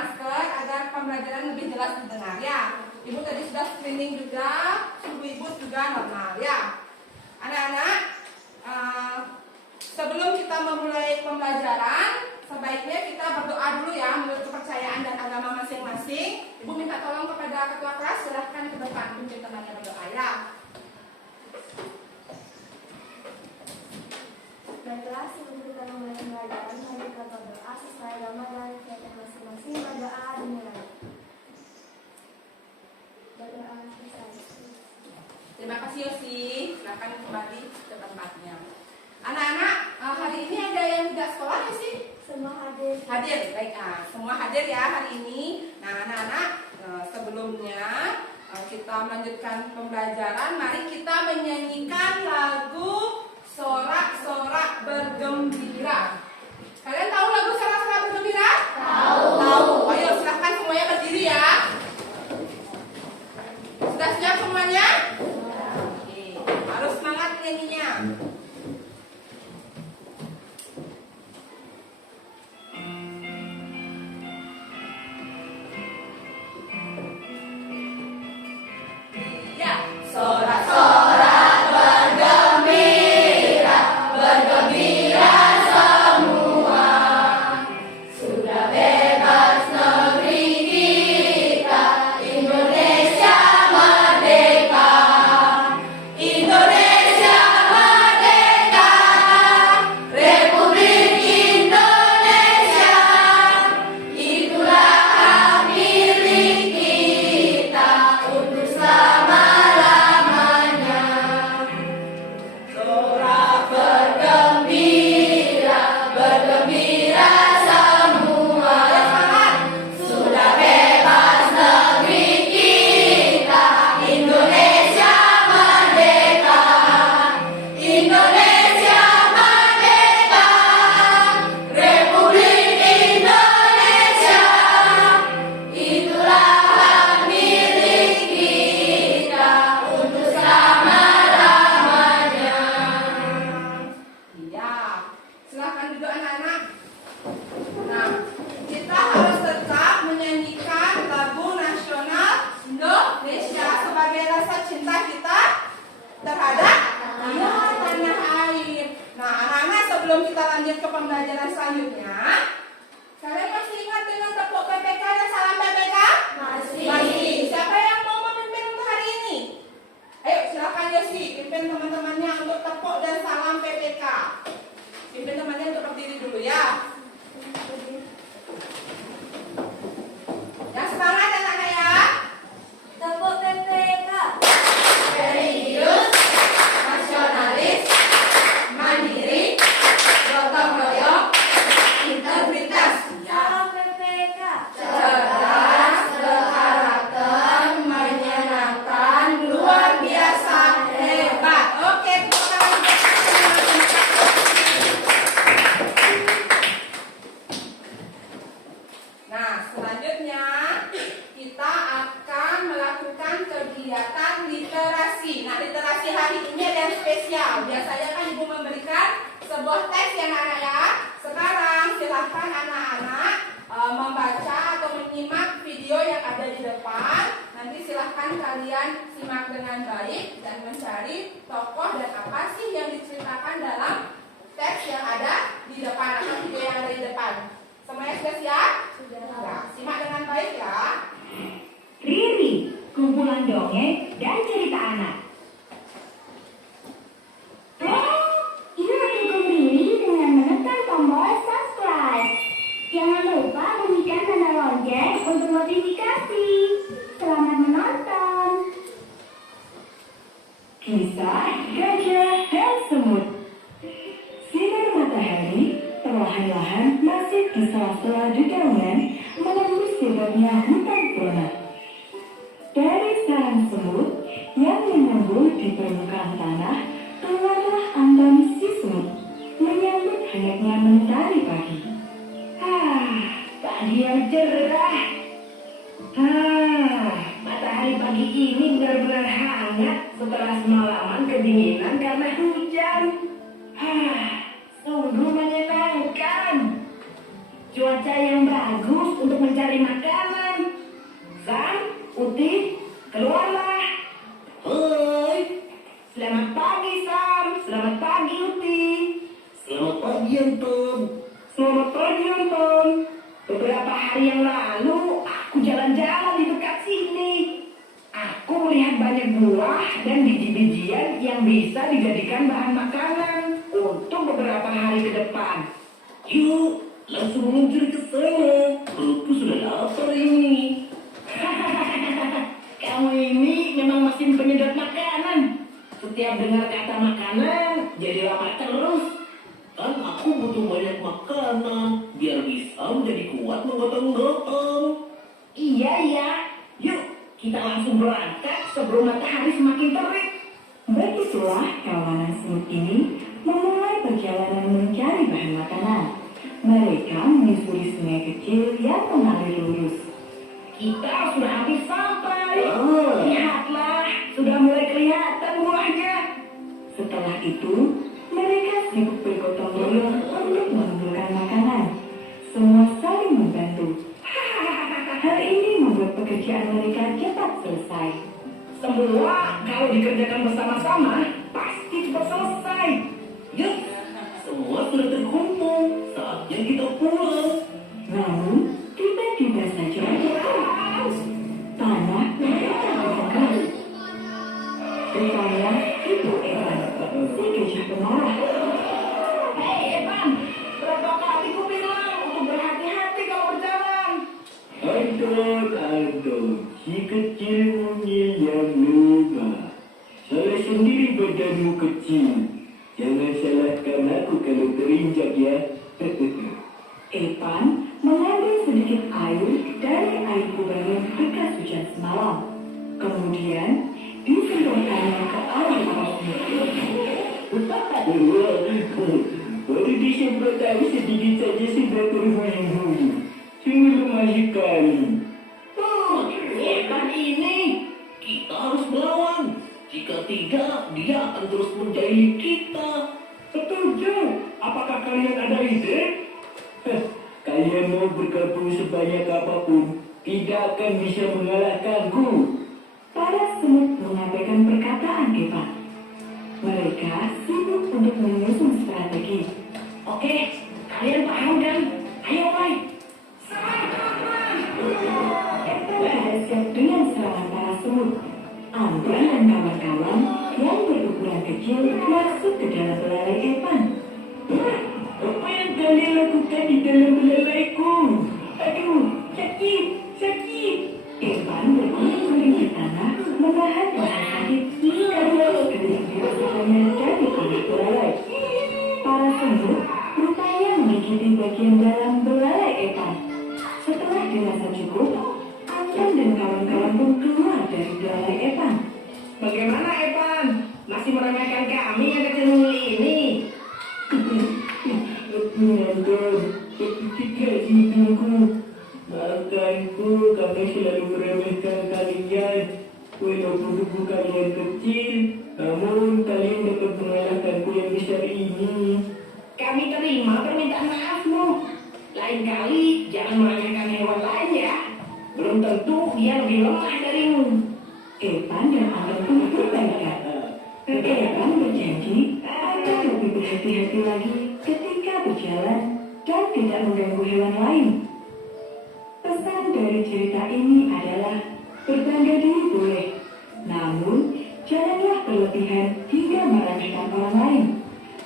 masker agar pembelajaran lebih jelas didengar ya. Ibu tadi sudah screening juga, suhu ibu juga normal ya. Anak-anak, sebelum kita memulai pembelajaran, sebaiknya kita berdoa dulu ya menurut kepercayaan dan agama masing-masing. Ibu minta tolong kepada ketua kelas, silahkan ke depan pimpin temannya berdoa ya. Baiklah, sebelum kita memulai pembelajaran, mari kita berdoa sesuai agama dan keyakinan masing-masing. Berdoa dimulai. Berdoa selesai. Terima kasih Yosi, silahkan kembali ke tempatnya. Anak-anak, hari ini ada yang tidak sekolah ya sih? Semua hadir. Hadir, baik. Semua hadir ya hari ini. Nah, anak-anak, sebelumnya kita melanjutkan pembelajaran. Mari kita menyanyikan lagu Sorak-sorak bergembira. Kalian tahu lagu Sorak-sorak bergembira? Tahu. Tahu. Ayo silahkan semuanya berdiri ya. Sudah siap semuanya? Oke. Harus semangat nyanyinya. Ya, sorak-sorak ke pembelajaran selanjutnya. Kalian masih ingat dengan tepuk PPK dan salam PPK? Masih. Siapa yang mau memimpin untuk hari ini? Ayo silakan Yosi, pimpin teman-temannya untuk tepuk dan salam PPK. Pimpin temannya untuk berdiri dulu ya. Yang semangat anak-anak ya. Tepuk PPK. Serius, nasionalis, mandiri, gotong royong, integritas. Salam PPK. Cerdas, berkarakter, menyenangkan, luar biasa, hebat. Oke, tepuk tangan. Nah, selanjutnya kita akan melakukan kegiatan literasi. Nah, literasi hari ini ada yang spesial. Biasanya kan ibu memberikan sebuah teks ya anak-anak ya. Sekarang silahkan anak-anak membaca atau menyimak video yang ada di depan. Nanti silahkan kalian simak dengan baik dan mencari tokoh dan apa sih yang diceritakan dalam teks yang ada di depan atau video yang ada di depan. Semuanya sudah siap? Sudah. Ya, simak dengan baik ya. Riri, kumpulan dongeng dan cerita anak. Yuk dukung Riri dengan menekan tombol subscribe. Jangan lupa bunyikan tanda lonceng untuk notifikasi. Selamat menonton. Kisah Gajah dan Semut. Sinar matahari perlahan-lahan masuk ke sela-sela dedaunan menembus hebatnya hutan prona. Dari sarang semut yang menyembul di permukaan tanah, keluarlah Antoni si semut menyambut hangatnya mentari pagi. Pagi yang cerah. Matahari pagi ini benar-benar hangat setelah semalaman kedinginan karena hujan. Sungguh menyenangkan. Cuaca yang bagus untuk mencari makan Uti, keluarlah. Hai, Selamat pagi, Sam. Selamat pagi, Uti. selamat pagi Anton. Selamat pagi, Anton. Beberapa hari yang lalu, aku jalan-jalan di dekat sini. Aku melihat banyak buah dan biji-bijian yang bisa dijadikan bahan makanan untuk beberapa hari ke depan. Yuk, langsung meluncur ke sana. Perutku sudah lapar ini. Kamu ini memang mesin penyedot makanan. Setiap dengar kata makanan, jadi lapar terus. Kan aku butuh banyak makanan biar bisa menjadi kuat menggotong-gotong. Iya. Yuk, kita langsung berangkat sebelum matahari semakin terik. Begitulah kawanan semut ini memulai perjalanan mencari bahan makanan. Mereka menyusuri sungai kecil yang mengalir lurus. Kita sudah hampir sampai. Lihatlah, sudah mulai kelihatan buahnya. Setelah itu, mereka sibuk bergotong royong untuk mengumpulkan makanan. Semua saling membantu. Hal ini membuat pekerjaan mereka cepat selesai. Semua kalau dikerjakan bersama-sama, pasti cepat selesai. Ya, semua sudah terkumpul. Saatnya kita pulang. Namun, tiba-tiba saja, tanah terbakar. Rupanya, itu Evan, si gajah pemarah. Hei Evan, berapa kali ku bilang untuk berhati-hati kalau berjalan? Anton, si kecil mungil yang lemah. Salah sendiri badanmu kecil. Jangan salahkan aku kalau terinjak ya. Evan mengambil sedikit air dari air kubangan bekas hujan semalam. Kemudian, disemprotkannya ke arah para semut. Baru disemprot air sedikit saja sudah terbuyung-buyung. Sungguh lemah sekali. Evan ini. Kita harus melawan. Jika tidak, dia akan terus menjahili kita. Setuju. Apakah kalian ada ide? Kalian mau bergabung sebanyak apapun, tidak akan bisa mengalahkanku. Para semut mengabaikan perkataan Evan. Mereka sibuk untuk menyusun strategi. Oke, kalian paham kan? Ayo, Mai. Evan tidak siap dengan serangan para semut. Anton dan kawan-kawan yang berukuran kecil masuk ke dalam belalai Evan. Apa yang kalian lakukan di dalam belalaiku? Aduh, sakit. Evan berguling-guling di tanah, menahan rasa sakit karena keringat dirasakannya dari kulit belalai. Para semut rupanya menggigiti bagian dalam belalai Evan. Setelah dirasa cukup, Anton dan kawan-kawan pun keluar dari belalai Evan. Bagaimana Evan? Masih meremehkan kami yang kecil mungil ini? Anton, ketika hidupku, maafkanku karena selalu meremehkan kalian. Walaupun tubuh kalian kecil, namun kalian dapat mengalahkanku yang besar ini. Kami terima permintaan maafmu. Lain kali jangan meremehkan hewan lain ya. Belum tentu dia lebih lemah darimu. Evan dan Anton pun berbaikan. Evan berjanji akan lebih berhati-hati lagi ketika berjalan dan tidak mengganggu hewan lain. Pesan dari cerita ini adalah berbangga diri boleh, namun janganlah berlebihan hingga meremehkan orang lain.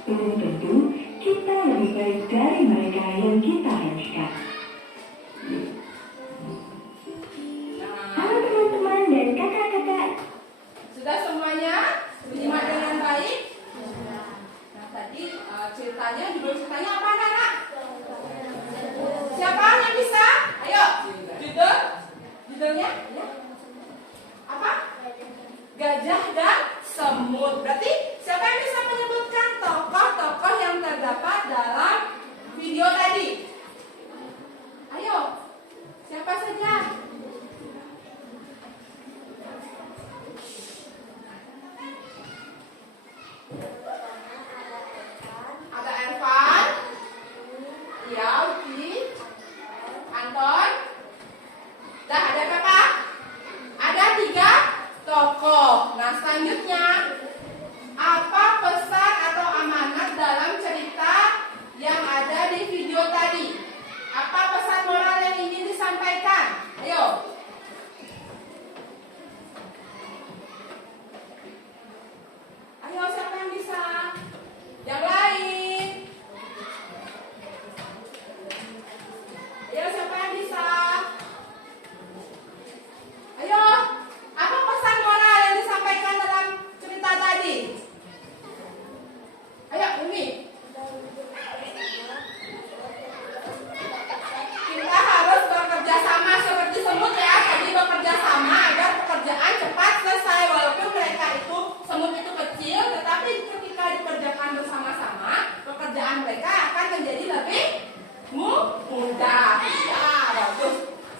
Belum tentu kita lebih baik dari mereka yang kita remehkan. Halo teman-teman dan kakak-kakak. Sudah semuanya menyimak dengan baik? Nah tadi ceritanya, judul ceritanya apa anak-anak? Siapa yang bisa? Ayo, judulnya? Ya. Apa? Gajah dan semut. Berarti siapa yang bisa menyebutkan tokoh-tokoh yang terdapat dalam video tadi? Ayo, siapa saja? Ada Ervan, ya, Uti, Anton, dah ada apa? Ada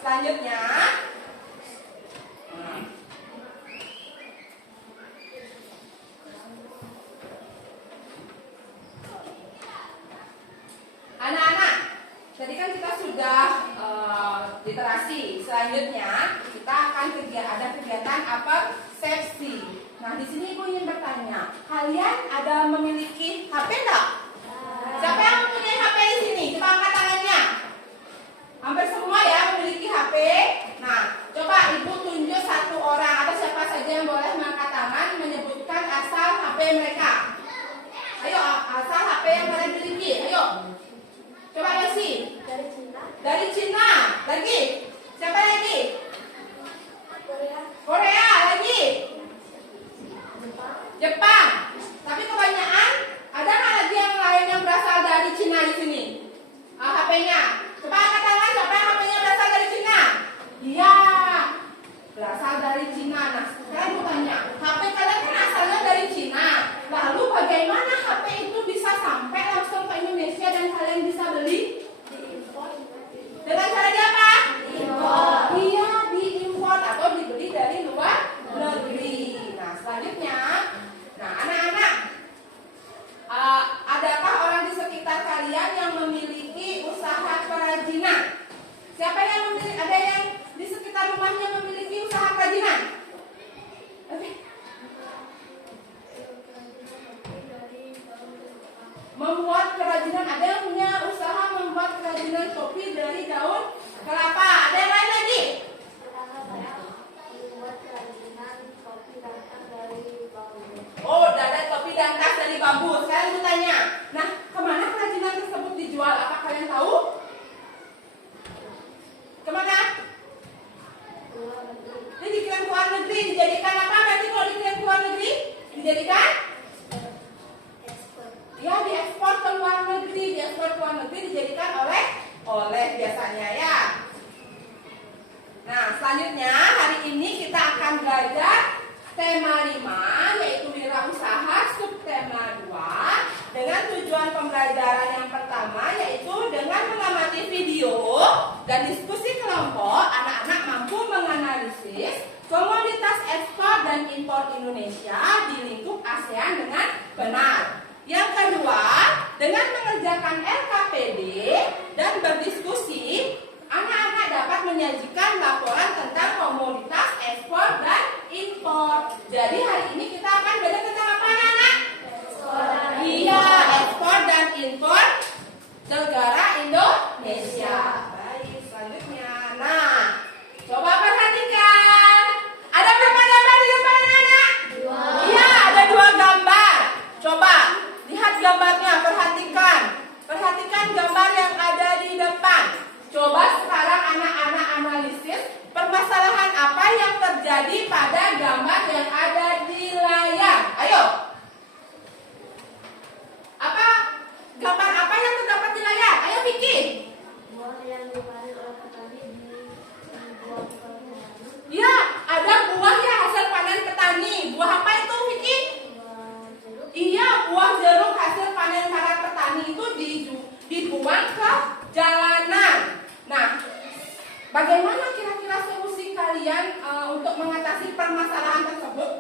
Selanjutnya, nah. Anak-anak, tadi kan kita sudah literasi. Selanjutnya kita akan ada kegiatan persepsi. Nah, di sini Ibu ingin bertanya, kalian ada memiliki HP enggak? Siapa yang mempunyai HP di sini? Coba angkat tangannya. Hampir semua ya memiliki HP. Nah, coba Ibu tunjuk satu orang atau siapa saja yang boleh mengangkat tangan menyebutkan asal HP mereka. Ayo, asal HP yang kalian miliki. Ayo. Coba Yosi. Dari Cina. Dari Cina. Lagi. Siapa lagi? Korea. Korea. Lagi. Jepang. Jepang. Tapi kebanyakan ada nggak lagi yang lain yang berasal dari Cina di sini? HP-nya. Coba angkat tangan siapa yang HP-nya berasal dari Cina? Iya. Berasal dari Cina. Nah, sekarang mau tanya, HP kalian kan asalnya dari Cina. Lalu bagaimana HP itu bisa sampai langsung ke Indonesia dan kalian bisa beli? Dengan cara dia apa? Iya, diimpor atau dibeli dari luar negeri. Nah, selanjutnya, nah anak-anak, adakah orang di sekitar kalian yang memiliki usaha kerajinan? Siapa yang memiliki? Ada yang di sekitar rumahnya memiliki usaha kerajinan? Oke. Membuat kerajinan, ada yang punya usaha membuat kerajinan kopi dari daun kelapa. Ada yang lain lagi? Membuat kerajinan kopi dan tas dari bambu. Oh, ada kopi dan tas dari bambu. Sekarang aku tanya, nah kemana kerajinan tersebut dijual? Apa kalian tahu? Kemana? Ini dikirim ke luar negeri. Dijadikan apa nanti kalau dikirim ke luar negeri? Dijadikan? Ya, diekspor ke luar negeri. Diekspor ke luar negeri dijadikan oleh biasanya ya. Nah, selanjutnya hari ini kita akan belajar tema 5 yaitu wirausaha subtema 2 dengan tujuan pembelajaran yang pertama yaitu dengan mengamati video dan diskusi kelompok anak-anak mampu menganalisis komoditas ekspor dan impor Indonesia di lingkup ASEAN dengan benar. Yang kedua, dengan mengerjakan LKPD dan berdiskusi, anak-anak dapat menyajikan laporan tentang komoditas ekspor dan impor. Jadi hari ini kita akan belajar tentang apa, anak-anak? Iya, ekspor dan impor negara Indonesia. Baik, selanjutnya. Nah, coba perhatikan. Ada berapa gambar di depan anak-anak? Iya, ada 2 gambar. Coba lihat gambarnya, perhatikan. Perhatikan gambar yang ada di depan. Coba sekarang anak-anak analisis permasalahan apa yang terjadi pada gambar yang ada di layar. Ayo. Apa? Gambar apa yang terdapat di layar? Ayo Vicky. Buah yang dipanen oleh petani dibuang ke petani. Ya, ada buah ya hasil panen petani. Buah apa itu Vicky? Buah jeruk. Iya, buah jeruk hasil panen para petani itu dibuang ke jalanan. Nah, bagaimana kira-kira solusi kalian untuk mengatasi permasalahan tersebut?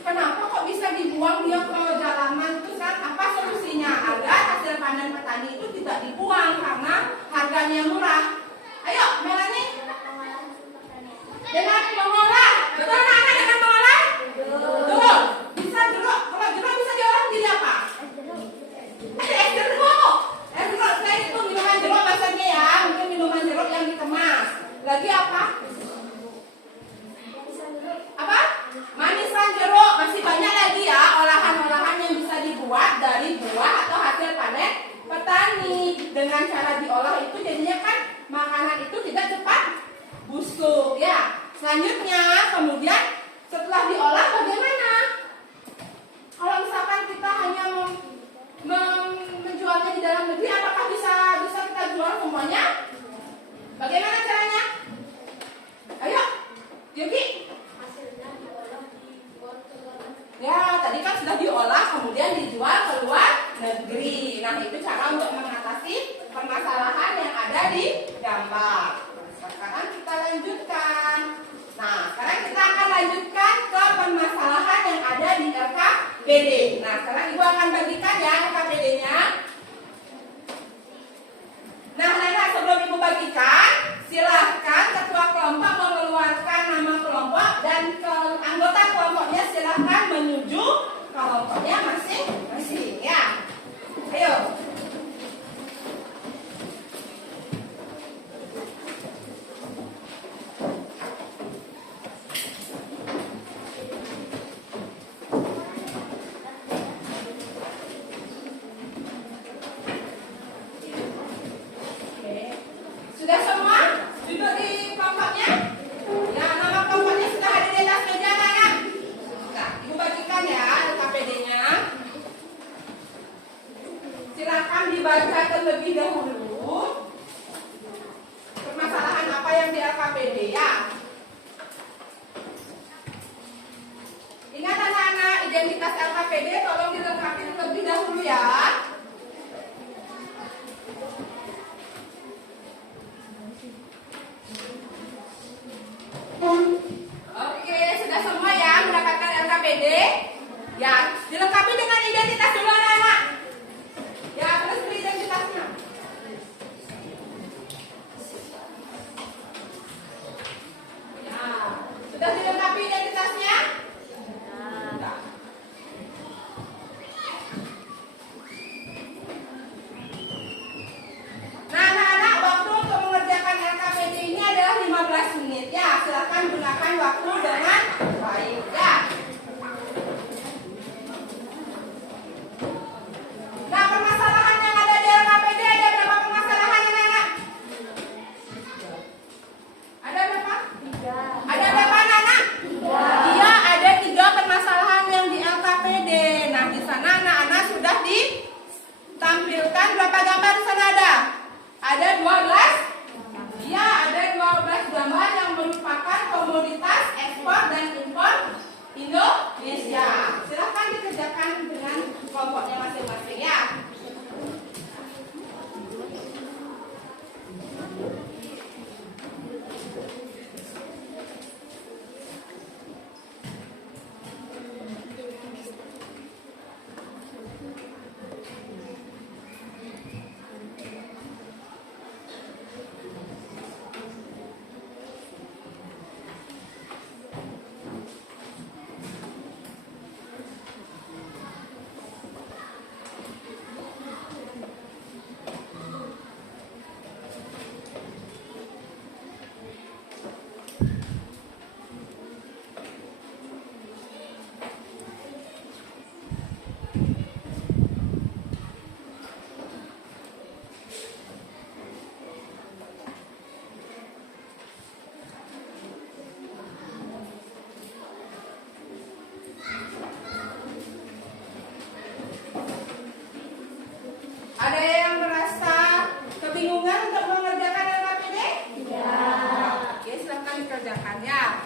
Kenapa kok bisa dibuang dia ke jalanan? Terus kan apa solusinya? Agar hasil panen petani itu tidak dibuang karena harganya murah. Ayo, Melanie. Dengan mengolah. Betul anak-anak dengan mengolah? Betul. Bisa jeruk. Kalau jeruk bisa diolah jadi apa? Es jeruk. Es jeruk selain itu minuman jeruk maksudnya ya. Mungkin minuman jeruk yang dikemas. Lagi apa? Apa? Manisan jeruk. Masih banyak lagi ya olahan-olahan yang bisa dibuat dari buah atau hasil panen petani. Dengan cara diolah itu jadinya kan makanan itu tidak cepat busuk ya. Selanjutnya kemudian setelah diolah bagaimana? Kalau misalkan kita hanya menjualnya di dalam negeri, apakah bisa kita jual semuanya? Bagaimana caranya? Ayo, Yogi. Hasilnya diolah dibuang ke luar negeri. Ya, tadi kan sudah diolah kemudian dijual ke luar negeri. Nah, itu cara untuk mengatasi permasalahan yang ada di gambar. Sekarang kita lanjut. LKPD. Nah, sekarang Ibu akan bagikan ya LKPD-nya. Nah, anak-anak, sebelum Ibu bagikan, silahkan ketua kelompok mengeluarkan nama kelompok dan anggota kelompoknya silahkan menuju kelompoknya masing-masing ya. Ayo. Sudah semua duduk di kelompoknya? Ya, nama kelompoknya sudah ada di atas meja, anak. Nah, Ibu bagikan ya LKPD-nya. Silakan dibaca terlebih dahulu permasalahan apa yang di LKPD ya. Ingat anak-anak, identitas LKPD tolong dilengkapi terlebih dahulu ya. Oke, sudah semua ya mendapatkan LKPD? Ya, dilengkapi dengan identitas dulu anak-anak. Ya, terus beri identitasnya. Ya, sudah dilengkapi identitasnya? Sudah. Nah, anak-anak, waktu untuk mengerjakan LKPD ini adalah 15 menit ya. Silakan gunakan waktu dengan baik ya. Nah, permasalahan yang ada di LKPD ada berapa permasalahan anak-anak? Ada berapa? 3. Ada berapa anak-anak? 3. Iya, ada 3 permasalahan yang di LKPD. Nah, di sana anak-anak sudah ditampilkan berapa gambar di sana ada? Ada 12? Iya, ada 12 gambar yang merupakan komoditas ekspor dan impor Indonesia. Silahkan dikerjakan dengan kelompoknya masing-masing ya. Ada yang merasa kebingungan untuk mengerjakan LKPD? Ya. Oke, silahkan dikerjakan ya.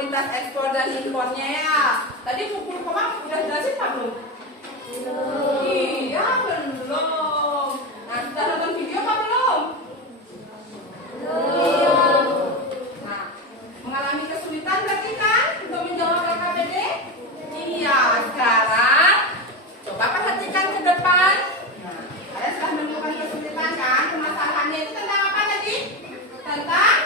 komoditas ekspor dan impornya ya. Tadi pukul koma udah jelasin Pak belum? Iya belum. Nah sudah nonton video Pak belum? Nah mengalami kesulitan berarti kan untuk menjawab LKPD? Iya sekarang coba perhatikan ke depan. Nah kalian sudah menemukan kesulitan kan? Permasalahannya itu tentang apa tadi? Tentang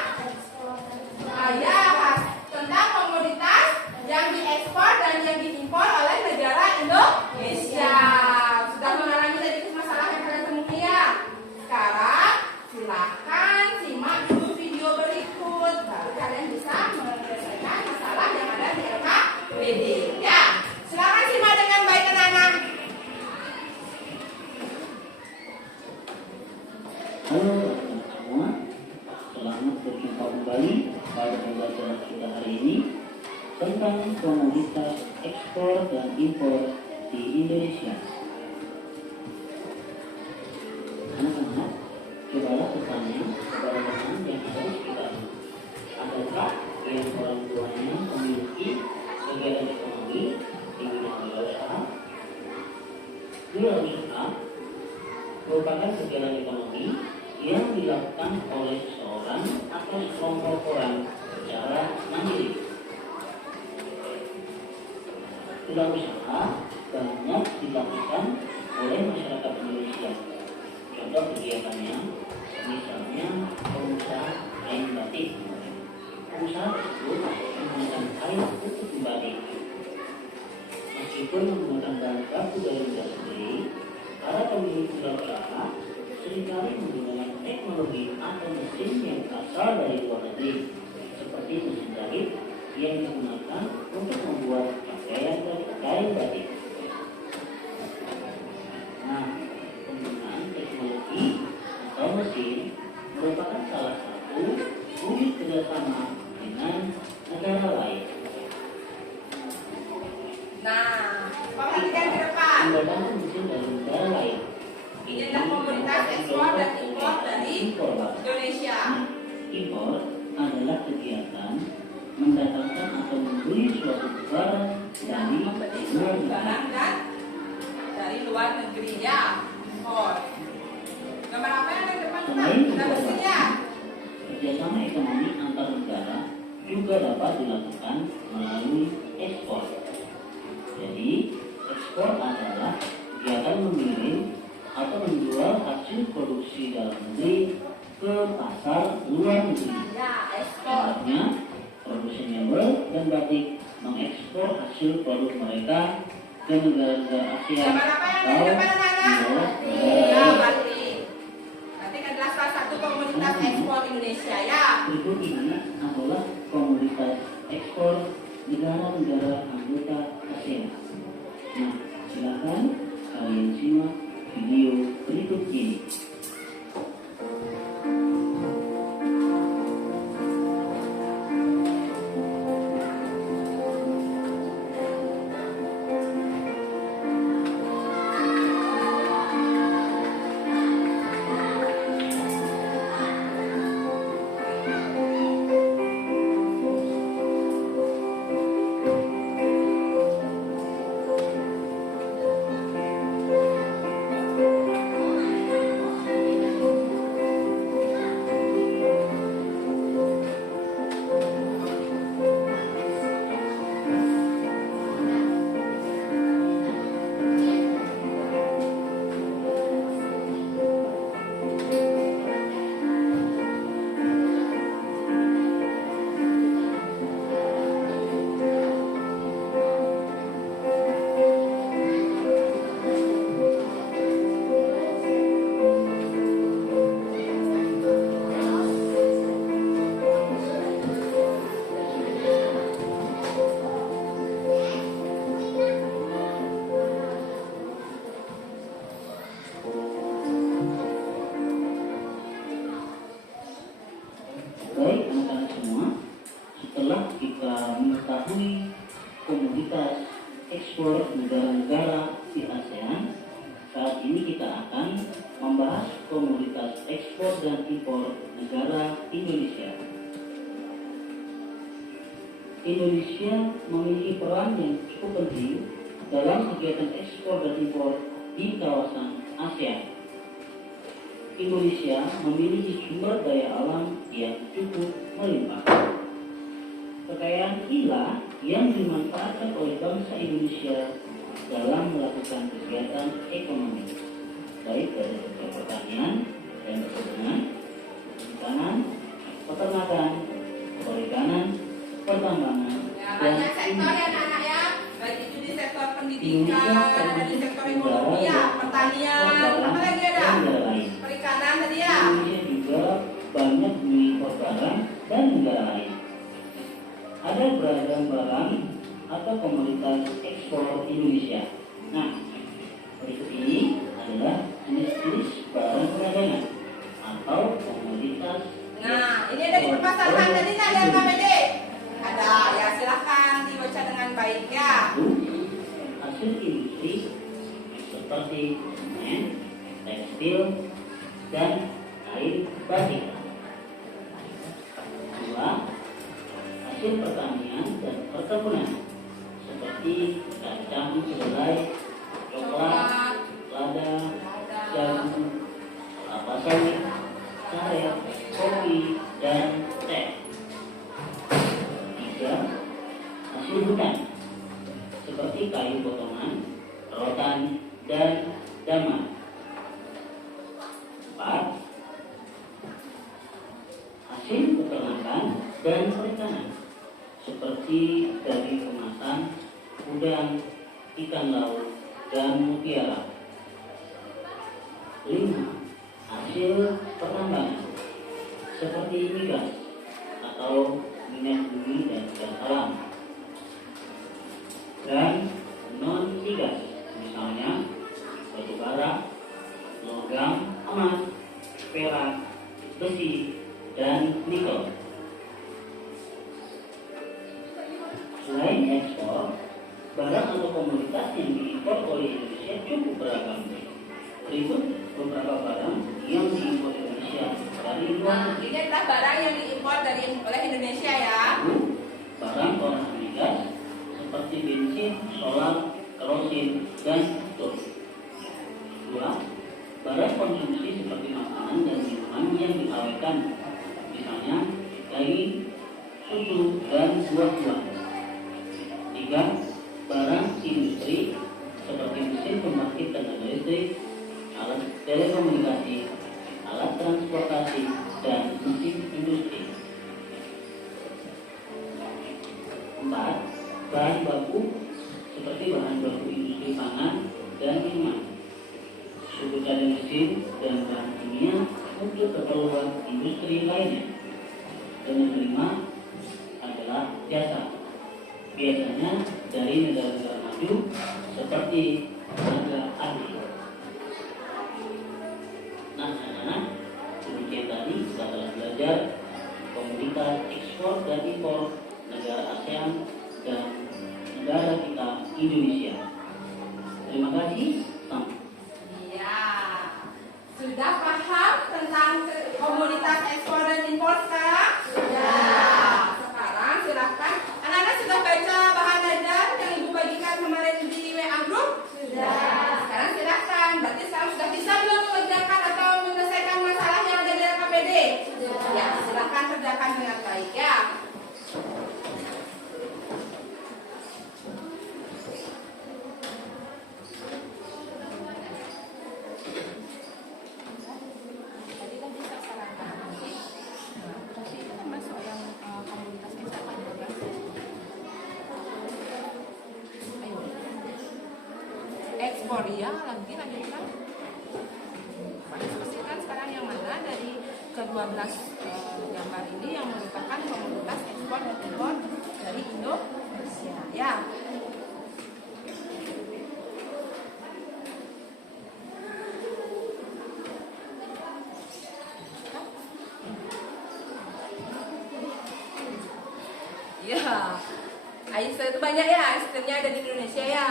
tentang komoditas yang diekspor dan yang diimpor oleh negara Indonesia. Sudah mengalami tadi masalah yang kalian temui ya. Sekarang silahkan simak dulu video berikut, baru kalian bisa menyelesaikan masalah yang ada di LKPD. Ya, silakan simak dengan baik anak-anak. Halo teman-teman semua, selamat berjumpa kembali pada pembelajaran kita hari ini tentang komoditas ekspor dan impor di Indonesia. Anak-anak, cobalah bertanya kepada teman yang ada di sekitarmu. Adakah yang orang tuanya memiliki kegiatan ekonomi di bidang wirausaha? Wirausaha merupakan kegiatan ekonomi yang dilakukan oleh seseorang atau sekelompok orang secara mandiri. Wirausaha banyak dilakukan oleh masyarakat Indonesia. Contoh kegiatannya, misalnya pengusaha kain batik. Pengusaha tersebut menggunakan kain untuk membatik. Meskipun menggunakan bahan baku dari luar negeri, para pemilik wirausaha seringkali menggunakan teknologi atau mesin yang berasal dari luar negeri, seperti mesin jahit yang digunakan untuk membuat pakaian dari kain batik. Nah, penggunaan teknologi atau mesin merupakan salah satu unit kerjasama dengan negara lain. Nah, perhatikan ke depan. Pembuatan mesin dari negara lain. Ini adalah komoditas ekspor dan impor dari Indonesia. Impor adalah kegiatan mendatangkan atau membeli suatu barang dari luar negeri. Barang dan dari luar negeri ya. Impor. Gambar apa yang ada di depan kita? Kita bersih ya. Kerjasama ekonomi antar negara juga dapat dilakukan melalui ekspor. Jadi, ekspor adalah kegiatan mengirim atau menjual hasil produksi dalam negeri ke pasar luar negeri. Ya, ekspor. Contohnya, produsen mebel dan batik mengekspor hasil produk mereka ke negara-negara Asia Gambar apa yang ada di depan anak-anak? Ya, batik. Nanti adalah salah satu komoditas ekspor Indonesia ya. Berikut ini adalah komoditas ekspor negara-negara anggota ASEAN. Nah, silakan kalian simak video berikut ini. Baik anak-anak semua, setelah kita mengetahui komoditas ekspor negara-negara di ASEAN, saat ini kita akan membahas komoditas ekspor dan impor negara Indonesia. Indonesia memiliki peran yang cukup penting dalam kegiatan ekspor dan impor di kawasan ASEAN. Indonesia memiliki sumber daya alam yang cukup melimpah. Kekayaan inilah yang dimanfaatkan oleh bangsa Indonesia dalam melakukan kegiatan ekonomi, baik dari sektor pertanian dan perkebunan, perikanan, peternakan, perikanan, pertambangan, Ya, banyak sektor ya anak ya, baik itu di sektor pendidikan, ada di sektor ekonomi ya, pertanian, apa lagi ada? Perikanan tadi ya. Indonesia juga banyak mengimpor barang dan negara lain. Ada beragam barang atau komoditas ekspor Indonesia. Nah, berikut ini adalah jenis-jenis barang perdagangan atau komoditas. Nah, ini ada di perpasaran tadi nggak ada KPD? Ada, ya silahkan dibaca dengan baik ya. Hasil industri seperti semen, tekstil, dan kain batik. Dua, hasil pertanian dan perkebunan seperti kacang, kedelai, coklat, lada, jagung, kelapa sawit, sawit, kopi, dan teh. Tiga, hasil hutan seperti kayu potongan, rotan, dan daman. Empat, hasil peternakan dan perikanan seperti dari kemasan, udang, ikan laut, dan mutiara. 5. Hasil pertambangan seperti migas atau minyak bumi dan gas alam, dan non migas misalnya batu bara, logam emas, perak, besi, dan nikel. Selain ekspor, barang atau komoditas yang diimpor oleh Indonesia cukup beragam. Berikut beberapa barang yang diimpor Indonesia dari luar Nah, negeri. ini adalah barang yang diimpor oleh Indonesia ya. Barang olahan migas seperti bensin, solar, kerosin, dan tur. 2. Barang konsumsi seperti makanan dan minuman yang diawetkan, misalnya daging, susu, dan buah-buahan. 3. Barang industri seperti mesin pembangkit tenaga listrik, alat telekomunikasi, alat transportasi, dan mesin industri. 4. Bahan baku seperti bahan baku industri pangan dan minuman, suku cadang mesin, dan bahan kimia untuk keperluan industri lainnya. Dan yang kelima adalah jasa, biasanya dari negara-negara maju seperti tenaga ahli. Nah, anak-anak, demikian tadi kita telah belajar komoditas ekspor dan impor negara ASEAN dan negara kita Indonesia. Terima kasih. Sampai. Iya. Sudah paham tentang komoditas ekspor dan impor sekarang? Sudah. Sekarang silahkan. Anak-anak sudah baca bahan ajar yang Ibu bagikan kemarin di WA group? Sudah. Sekarang silahkan. Berarti sekarang sudah bisa belum mengerjakan atau menyelesaikan masalah yang ada di KPD? Sudah. Ya, silahkan kerjakan dengan baik ya. Ekspor ya, lagi lanjutkan. Diskusikan sekarang yang mana dari ke-12 gambar ini yang merupakan komoditas ekspor dan impor dari Indonesia. Ya. Ya, ice itu banyak ya, ice creamnya ada di Indonesia ya.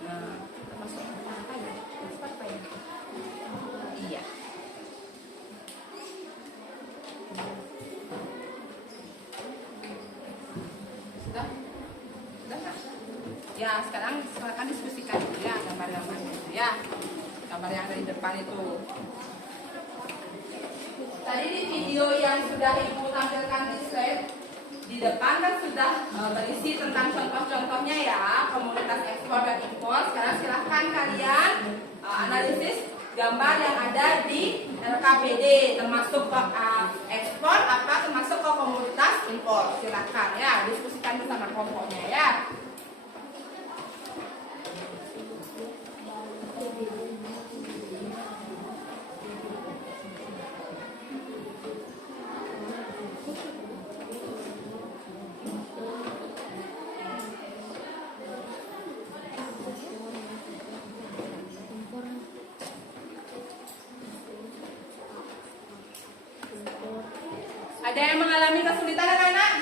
Nah, termasuk apa ya? Ekspor apa ya? Iya. Sudah Ya, sekarang silakan diskusikan dulu ya gambar-gambarnya itu ya. Gambar yang ada di depan itu. Tadi di video yang sudah Ibu tampilkan di slide di depan kan sudah berisi tentang contoh-contohnya ya, komoditas ekspor dan impor. Sekarang silahkan kalian analisis gambar yang ada di RKPD, termasuk ekspor apa termasuk ke komoditas impor. Silahkan ya, diskusikan bersama kelompoknya ya. Ada yang mengalami kesulitan anak-anak?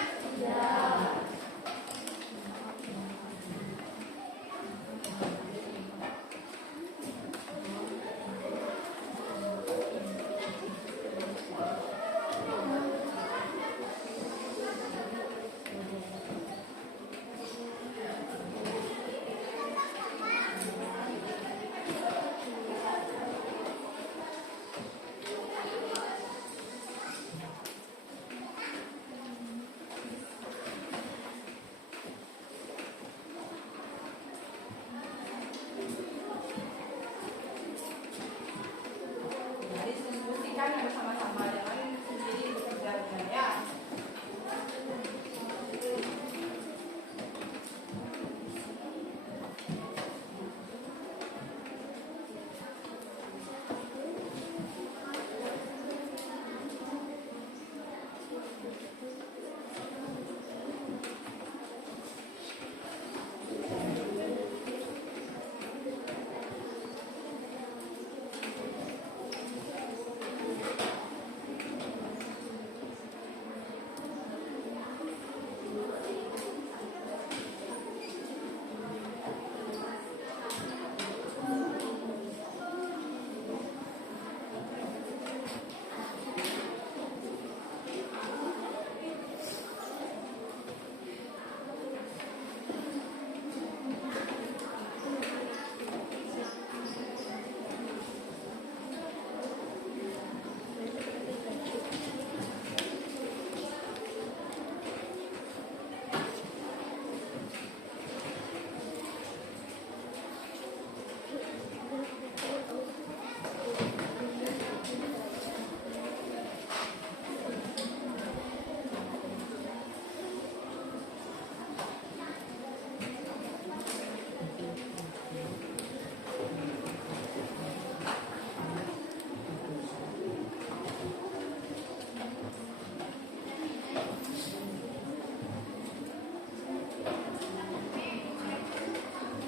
Diskusikan bersama-sama, jangan sendiri bekerja dengan ya.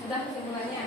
Sudah kesimpulannya.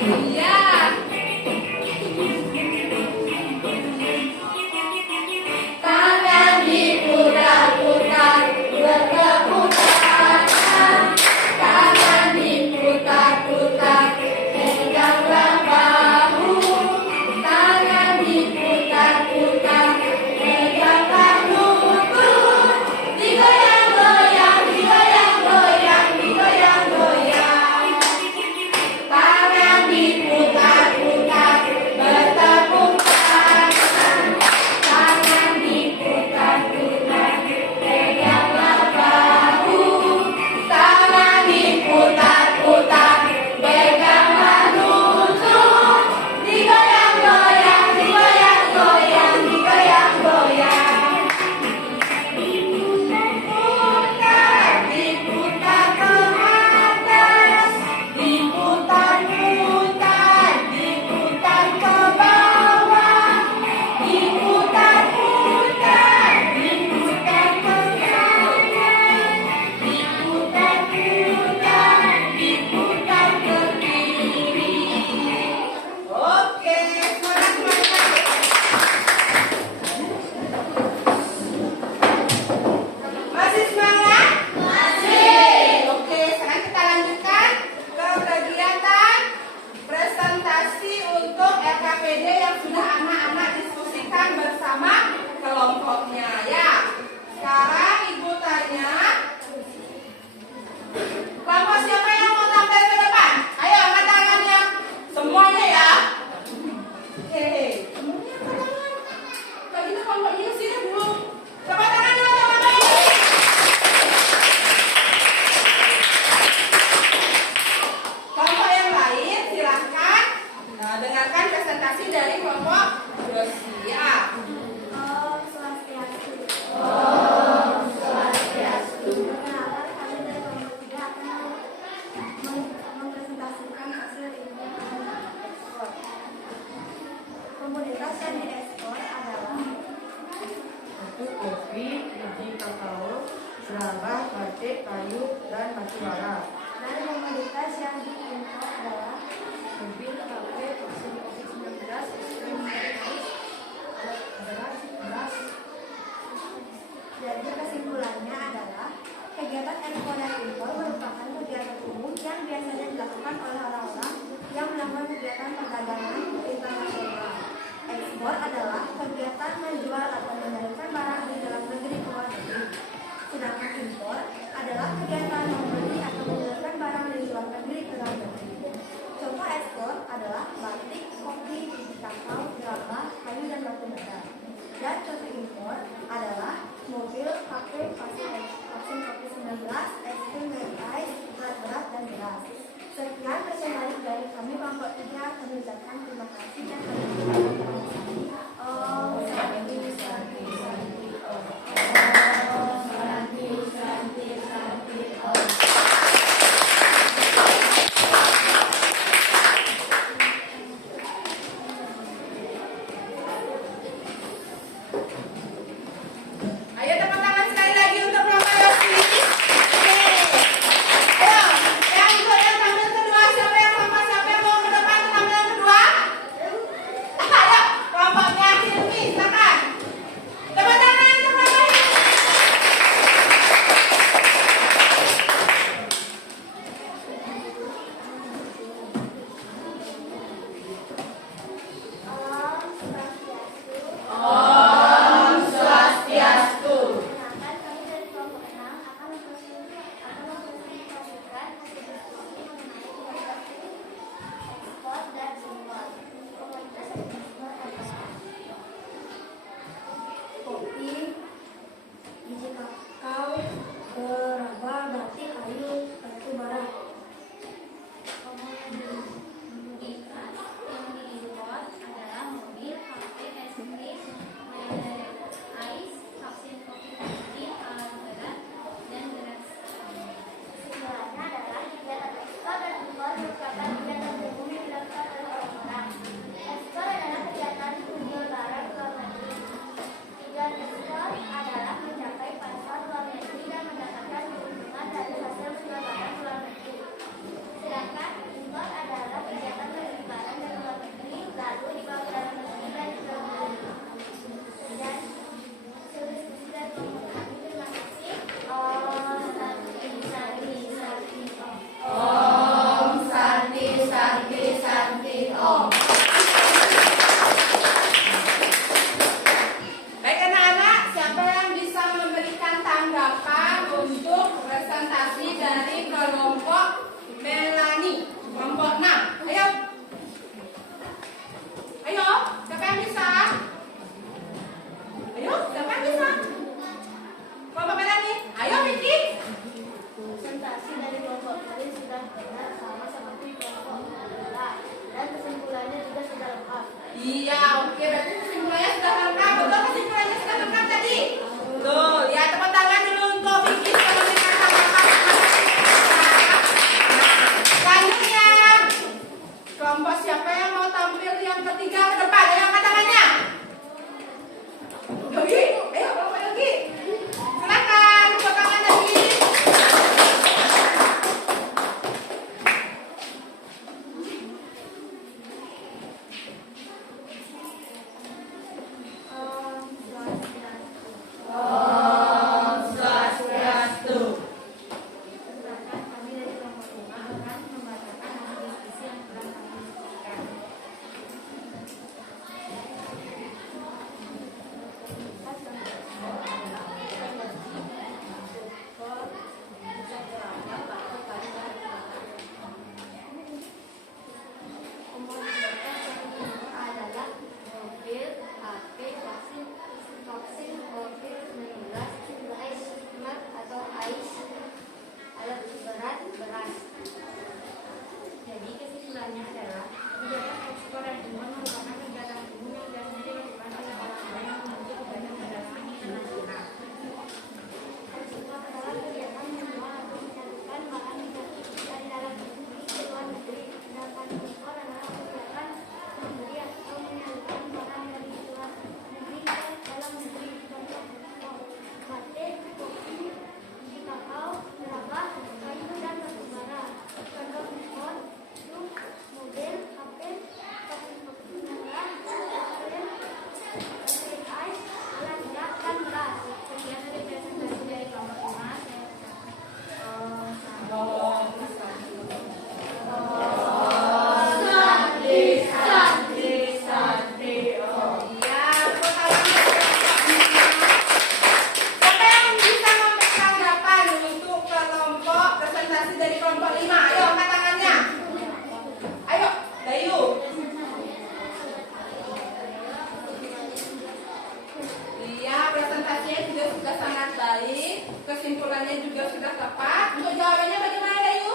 Iya. Tangan diputar-putar, bertepuk tangan. Tangan diputar-putar, peganglah bahu. Tangan diputar-putar, peganglah lutut. Digoyang-goyang, digoyang-goyang, digoyang-goyang. Tangan diputar-putar, bertepuk tangan. Tangan diputar-putar, peganglah bahu. Tangan diputar-putar, peganglah lutut. Digoyang-goyang, digoyang-goyang, digoyang-goyang. Diputar-putar, diputar ke atas. Diputar-putar, diputar ke bawah. Diputar-putar, diputar ke kanan. Diputar-putar, diputar ke kiri. Oke, semangat, semangat. Masih semangat? Masih. Oke, sekarang kita lanjutkan ke kegiatan presentasi untuk LKPD yang sudah anak-anak diskusikan bersama kelompoknya ya. Sekarang ibu tanya, kelompok siapa yang mau tampil ke depan? Ayo angkat tangannya. Semuanya ya. Hehe. Semuanya angkat tangan. Kalau gitu kelompoknya ke sini dulu. Coba tangannya teman-teman. Kelompok yang lain silahkan dengarkan presentasi dari kelompok Yosia. Om Swastiastu. Perkenalkan, kami dari kelompok 3 akan mempresentasikan hasil ilmiah ekspor. Komoditas yang diekspor adalah Satu kopi, biji kakao, serabah, batik, kayu, dan batu bara. dan komoditas yang diimpor adalah Mobil, HP, vaksin COVID-19, es krim, ais, beras. Jadi kesimpulannya adalah kegiatan ekspor dan impor merupakan kegiatan umum yang biasanya dilakukan oleh orang-orang yang melakukan kegiatan perdagangan internasional. Ekspor adalah kegiatan menjual atau mengirimkan barang di dalam negeri ke luar negeri. Sedangkan impor adalah kegiatan membeli atau mengirimkan barang dari luar negeri ke dalam negeri. Contoh ekspor adalah batik, kopi, biji kakao, gabah, kayu, dan batu bara. Dan contoh impor adalah mobil, HP, vaksin COVID-19, es krim, ais, alat berat, dan beras. Sekian presentasi dari kami kelompok 3. Kami ucapkan terima kasih dan kami Om Santi Santi Santi Om. Om Santi Santi Santi Om. Ayo tepuk tangan sekali lagi untuk kelompok Yosi. Oke. Ayo, yang ikut yang tampil kedua siapa yang mau Iya, oke. Berarti kesimpulannya sudah lengkap. Betul kesimpulannya sudah lengkap tadi? Tuh, ya tepuk tangan dulu untuk Vicky sudah memberikan tanggapan. Selanjutnya, kelompok siapa yang mau tampil yang ketiga ke depan? Ayo angkat tangannya. Yogi, ayo kelompok Yogi. Silakan, tepuk tangan Yogi. Perkenalkan, kami dari kelompok 5 akan membacakan hasil diskusi yang telah kami diskusikan. Adalah mobil, HP, vaksin COVID-19, ice smart atau ice, alat berat, beras. Jadi kesimpulannya adalah kegiatan ekspor dan impor merupakan kegiatan umum yang biasanya dilakukan oleh orang-orang yang memiliki kegiatan perdagangan internasional. Ekspor adalah kegiatan menjual atau menyalurkan barang dari dalam negeri ke luar negeri. Sedangkan impor adalah kegiatan membeli atau menyalurkan barang dari luar negeri ke dalam negeri. Contoh ekspor batik, kopi, kakao, laba, kayu dan batu bara. Contoh impor truk, mobil, HP, vaksin-vaksin merah, vaksin, ice, alat berat dan beras. Sekian dari presentasi dari kelompok 5. Iya, tepuk tangan siapa yang bisa memberi tanggapan untuk kelompok presentasi dari kelompok 5? Ayo angkat tangannya. Ayo, Dayu. Iya, presentasinya juga sudah sangat baik, kesimpulannya juga sudah tepat. Untuk jawabannya bagaimana, Dayu?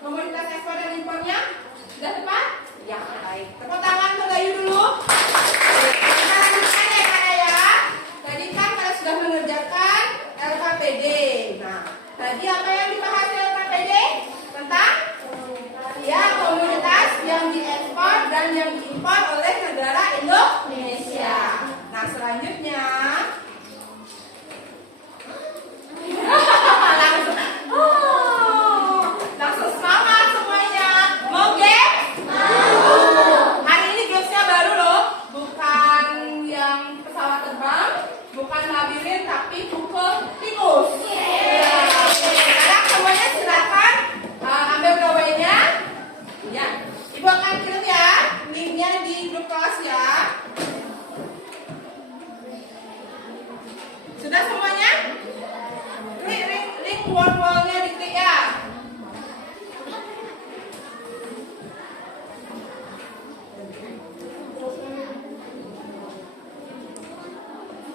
Komunitas ekspor dan impornya sudah tepat? Ya, baik. Tepuk tangan untuk Dayu dulu. Kita lanjutkan ya, Kak ya. Tadi kan kalian sudah mengerjakan LKPD. Nah, tadi apa yang dibahas di LKPD? Tentang ya komoditas yang diekspor dan yang diimpor oleh negara Indonesia. Nah, selanjutnya langsung semangat semuanya. Mau game? Hari ini gamesnya baru loh, bukan yang pesawat terbang, bukan labirin, tapi pukul tikus. Sekarang semuanya silakan ambil gawainya. Ya, Ibu akan kirim ya linknya di grup kelas ya. Sudah semuanya? Link wall-wallnya diklik ya.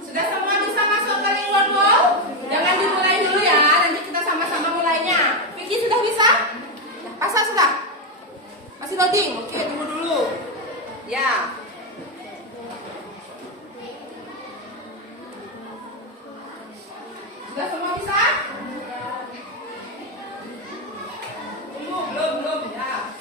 Sudah semua bisa masuk ke link wall-wall? Jangan dimulai dulu ya, nanti kita sama-sama mulainya. Vicky sudah bisa? Pasang sudah? Masih loading? Oke, tunggu dulu. Ya. Sudah semua bisa? Tunggu, belum ya.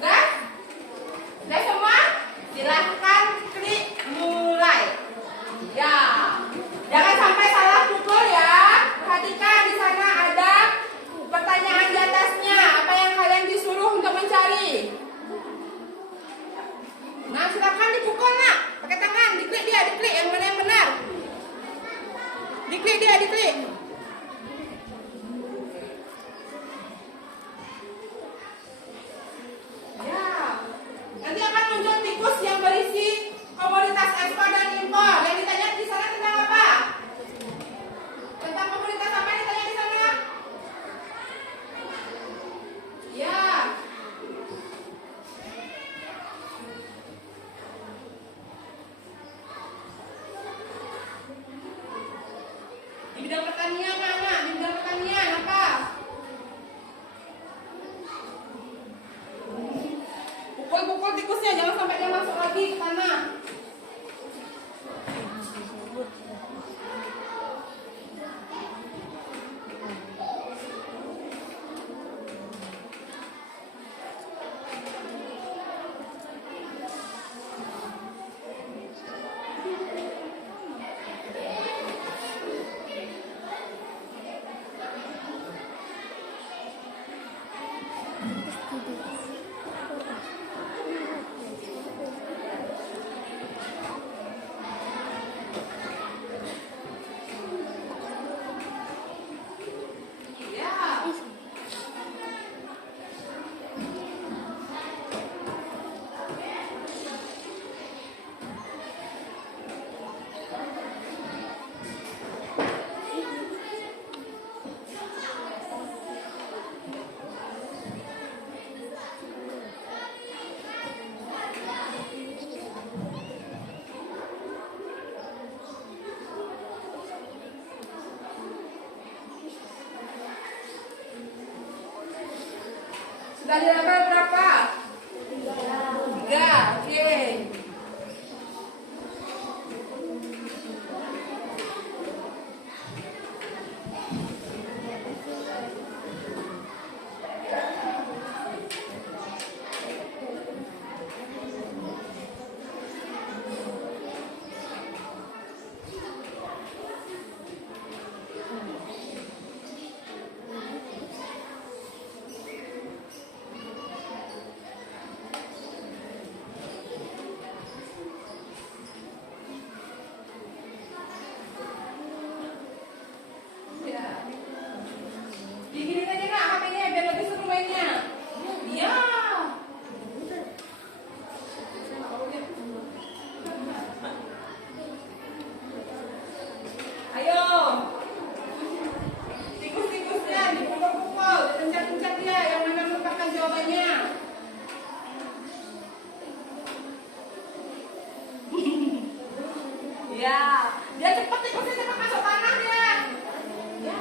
Sudah? tikusnya, jangan sampai dia masuk lagi ke tanah. Sudah di level berapa? 3. Oke. Diginin aja Kak HP-nya biar lebih seru mainnya. Iya. Ayo. Tikus-tikusnya dipukul-pukul, dipencet-pencet dia yang mana merupakan jawabannya. Iya. Dia cepet tikusnya cepat masuk tanah dia. Ya.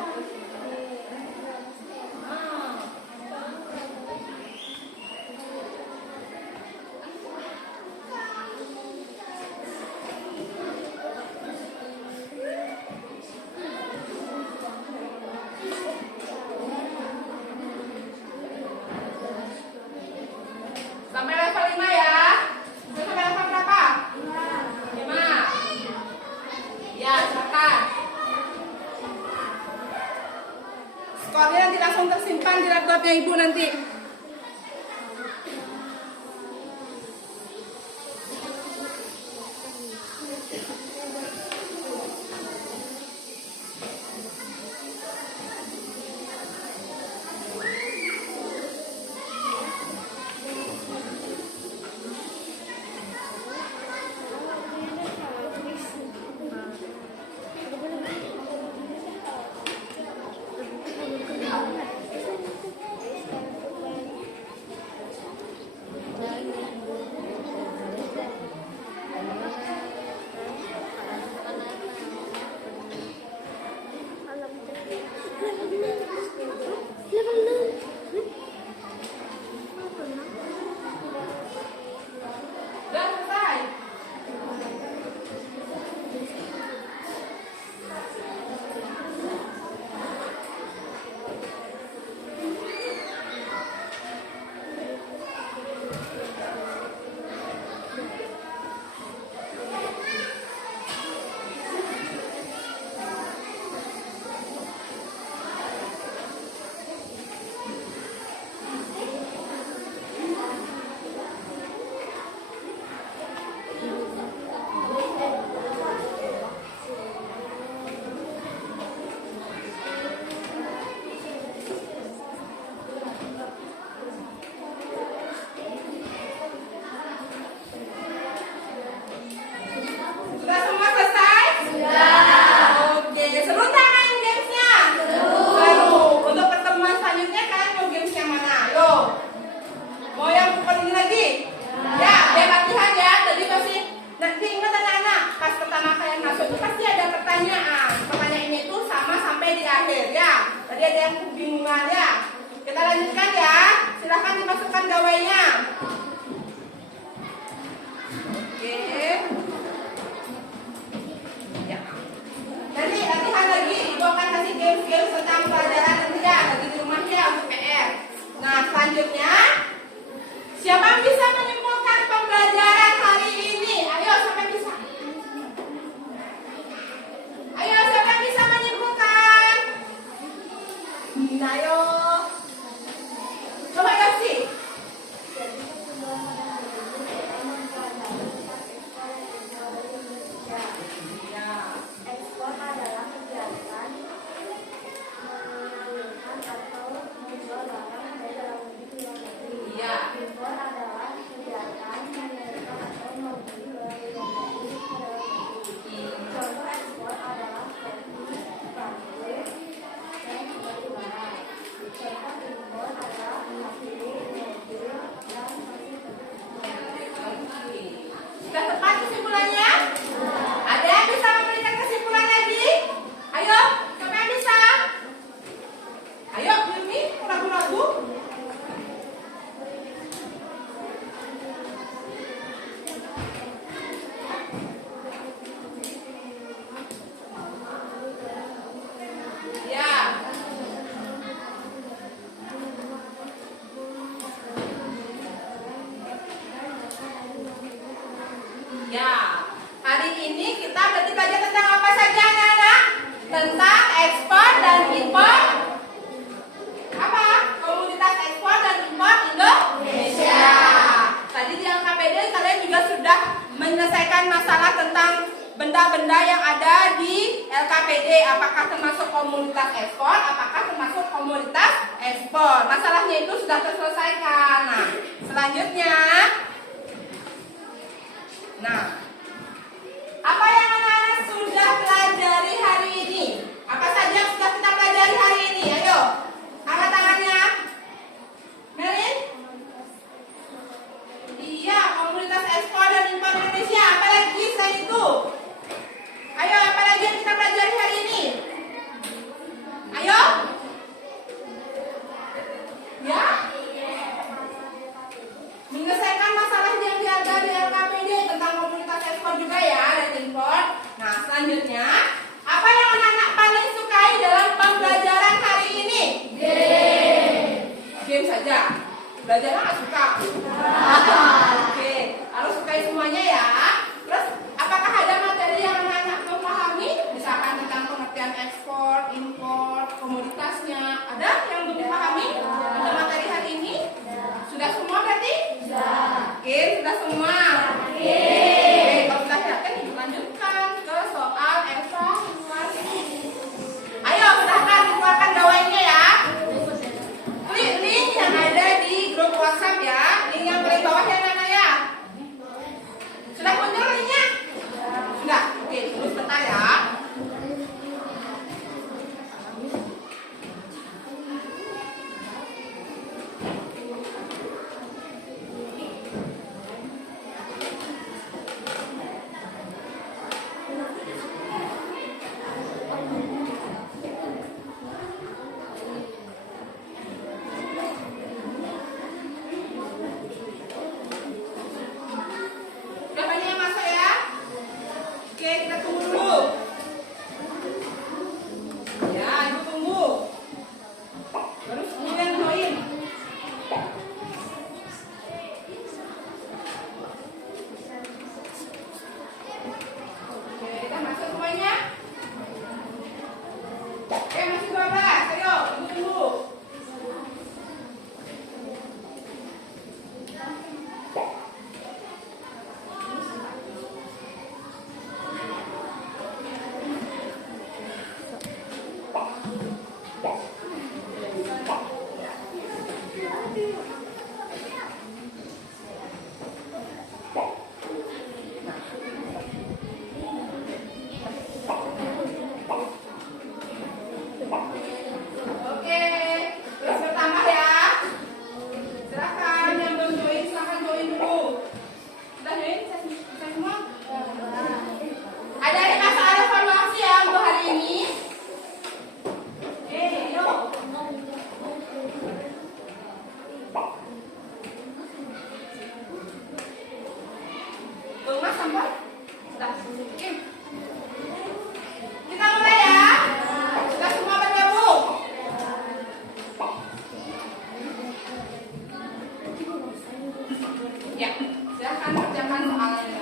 Sampai level 5 ya. Sudah sampai level berapa? 5. Ya, silakan. Skornya nanti langsung tersimpan di laptopnya Ibu nanti. Siapa yang bisa menyimpulkan pembelajaran hari ini? Ayo, siapa yang bisa? Ayo, siapa yang bisa menyimpulkan? Ayo. Coba Yosi. Jadi kesimpulan mempelajari ekspor dari Indonesia. Ya. Ekspor adalah kegiatan mengirimkan atau menjual barang dari dalam negeri ke luar negeri. Iya. Impor adalah kegiatan mengirimkan atau membeli barang dari luar negeri ke dalam negeri. Contoh ekspor adalah kopi, bambu, dan seperti barang. Contoh impor adalah HP, mobil, dan masih Sudah tepat kesimpulannya? Ada yang bisa memberikan kesimpulan lagi? Ayo, siapa yang bisa? Ayo, Yumi, ragu-ragu. Ya. Ya, hari ini kita berarti belajar tentang apa saja anak-anak? Tentang ekspor dan impor. Apa? Komoditas ekspor dan impor Indonesia. Tadi di LKPD kalian juga sudah menyelesaikan masalah tentang benda-benda yang ada di LKPD. Apakah termasuk komoditas ekspor? Apakah termasuk komoditas ekspor? Masalahnya itu sudah terselesaikan. Nah, selanjutnya. Nah, apa yang anak-anak sudah pelajari hari ini? Apa saja yang sudah kita pelajari hari ini? Ayo, angkat tangannya. Melin? Iya, komoditas ekspor dan impor Indonesia. Apa lagi selain itu? Ayo, apa lagi yang kita pelajari hari ini? Ayo. Ya? Menyelesaikan masalah yang ada di LKPD tentang komoditas ekspor juga ya dan impor. Nah, selanjutnya, apa yang anak-anak paling sukai dalam pembelajaran hari ini? Game saja. Belajar nggak suka? Oke, harus sukai semuanya ya. Terus, apakah ada materi yang anak-anak memahami? Misalkan tentang pengertian ekspor, impor, komoditasnya. Ada yang belum dipahami untuk materi hari ini? Sudah semua berarti? Oke, sudah semua. Oke, kalau sudah yakin dilanjutkan ke soal evaluasi. Ayo, silahkan keluarkan gawainya ya. Klik link yang ada di grup WhatsApp ya. Link yang paling bawah ya Nana ya. Sudah muncul linknya? Sudah. Oke, tunggu sebentar ya. Sudah banyak yang masuk ya? Oke, kita tunggu dulu. Ya, ibu tunggu. Baru 10 yang join. Oke, kita masuk semuanya. Oke, masih 12. Ayo, ibu tunggu. Oke, terus bertambah ya. Silakan yang belum join, silakan join dulu. Sudah join? Bisa semua? Ada masalah evaluasi ya untuk hari ini? Oke, yuk. Tunggu mas sampai? Sudah. Oke. Kita mulai ya. Sudah semua bergabung? Ya, silakan kerjakan soalnya.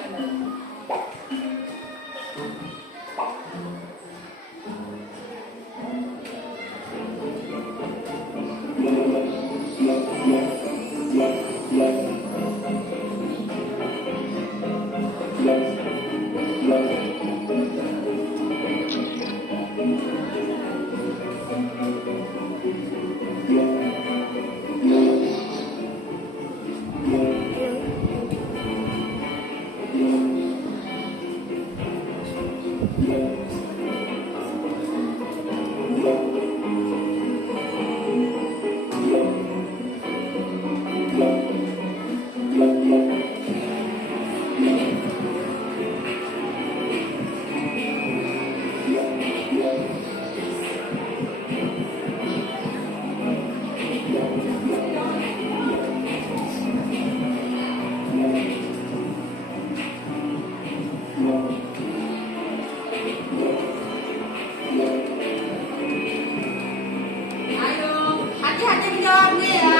Ayo, hati-hati menjawabnya ya.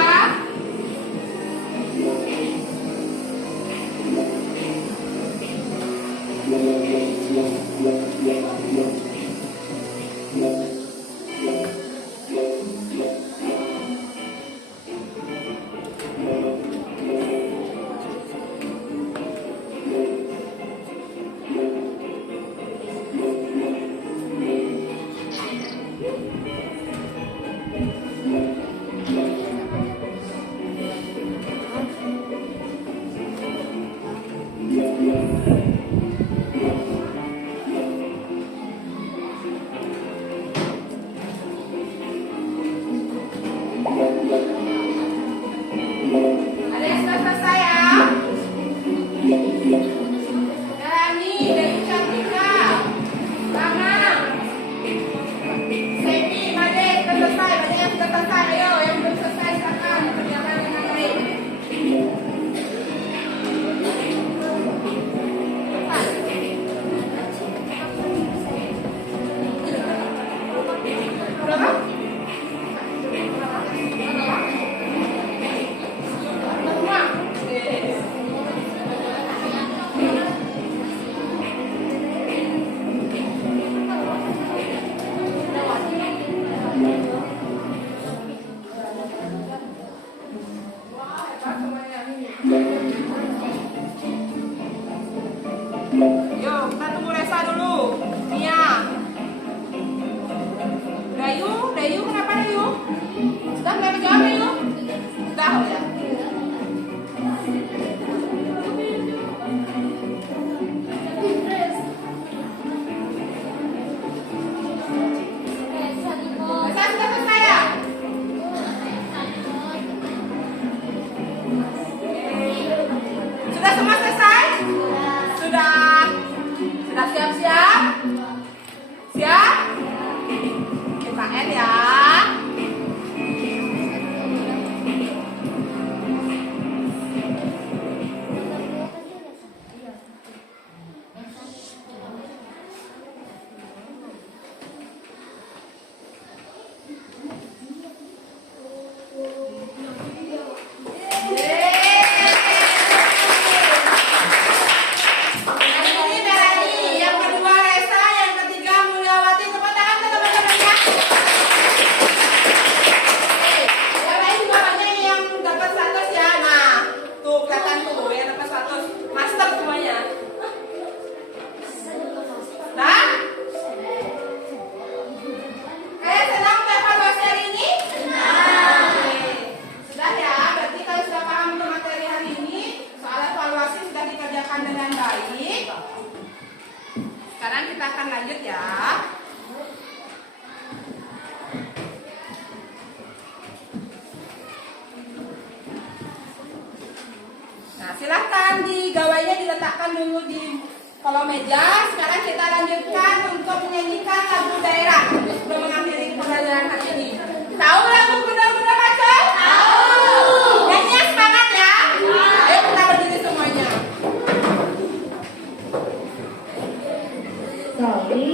Ada yang sudah selesai ya? Dani, Dewi Cantika, Lama, Sepi, Made, sudah selesai. Banyak yang sudah selesai. Ayo, yang belum selesai silakan kerjakan dengan baik. Berapa? Yuk, kita tunggu Resa dulu. Mia. Dayu, kenapa Dayu? Sudah mulai menjawab Dayu? Sudah, oh ya. Resa sudah selesai ya? Sudah semua selesai? Sudah. Sudah siap-siap? Siap? KKN ya. Ini Melani, yang kedua Resa, yang ketiga Mulyawati. Tepuk tangan ke teman-teman ya. Oke, yang lain juga banyak yang dapat 100 ya. Nah, tuh kelihatan tuh yang dapat 100. Master semuanya. Nah, kalian senang evaluasi hari ini? Oke. Sudah ya, berarti kalau sudah paham untuk materi hari ini, soal evaluasi sudah dikerjakan dengan baik. Sekarang kita akan lanjut ya. Nah, silahkan digawainya diletakkan dulu di kolom meja. Sekarang kita lanjutkan untuk menyanyikan lagu daerah sebelum mengakhiri pembelajaran hari ini. Tahu lagu Gundul-Gundul Pacul? Tahu. Nyanyinya semangat ya. Ayo kita berdiri semuanya. Sorry,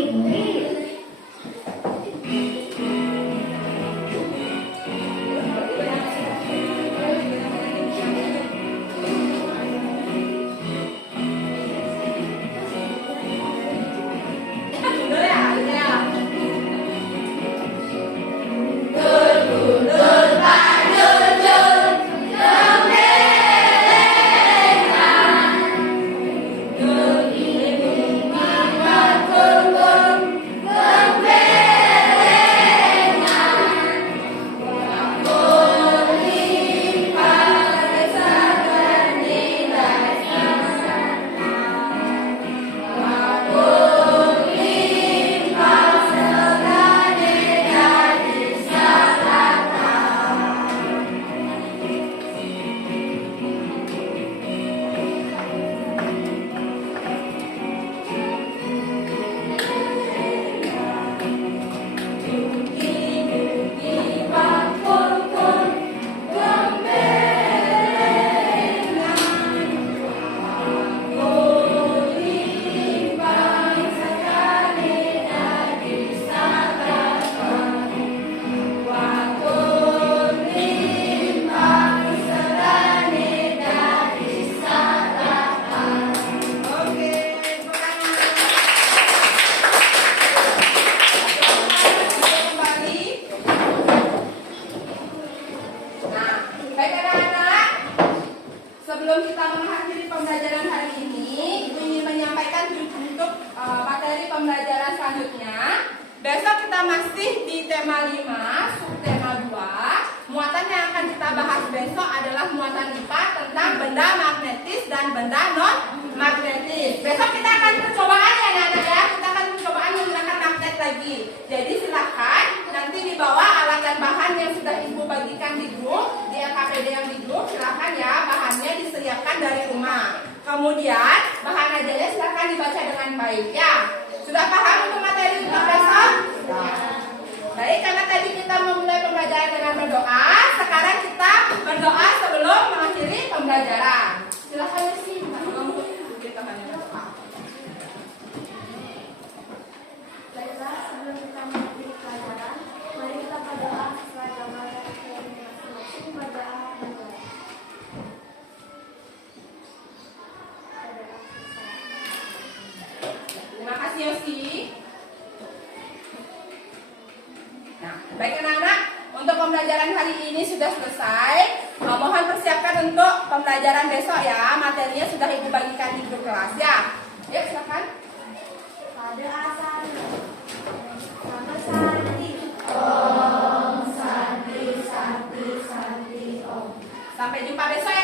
Sebelum kita mengakhiri pembelajaran hari ini, Ibu ingin menyampaikan untuk materi pembelajaran selanjutnya. Besok kita masih di tema 5, subtema 2. Muatan yang akan kita bahas besok adalah muatan IPA tentang benda magnetis dan benda non magnetis. Besok kita akan percobaan ya anak-anak ya. Kita akan percobaan menggunakan magnet lagi. Jadi silahkan nanti di bawah alat dan bahan yang sudah Ibu bagikan di grup, di LKPD yang di grup, silahkan ya bahannya disediakan dari rumah. Kemudian bahan ajarnya silahkan dibaca dengan baik ya. Sudah paham untuk materi untuk besok? Baik, karena tadi kita memulai pembelajaran dengan berdoa, sekarang kita berdoa sebelum mengakhiri pembelajaran. Silahkan sih, kita berdoa. Baiklah, sebelum kita mengakhiri pelajaran, mari kita berdoa sesuai gambar yang masing-masing berdoa berdoa. Terima kasih Yosi. Nah, baik anak-anak, untuk pembelajaran hari ini sudah selesai. Mohon persiapkan untuk pembelajaran besok ya. Materinya sudah Ibu bagikan di grup kelas ya. Ayo silakan. Pada asalnya, nama Santi. Sampai jumpa besok ya.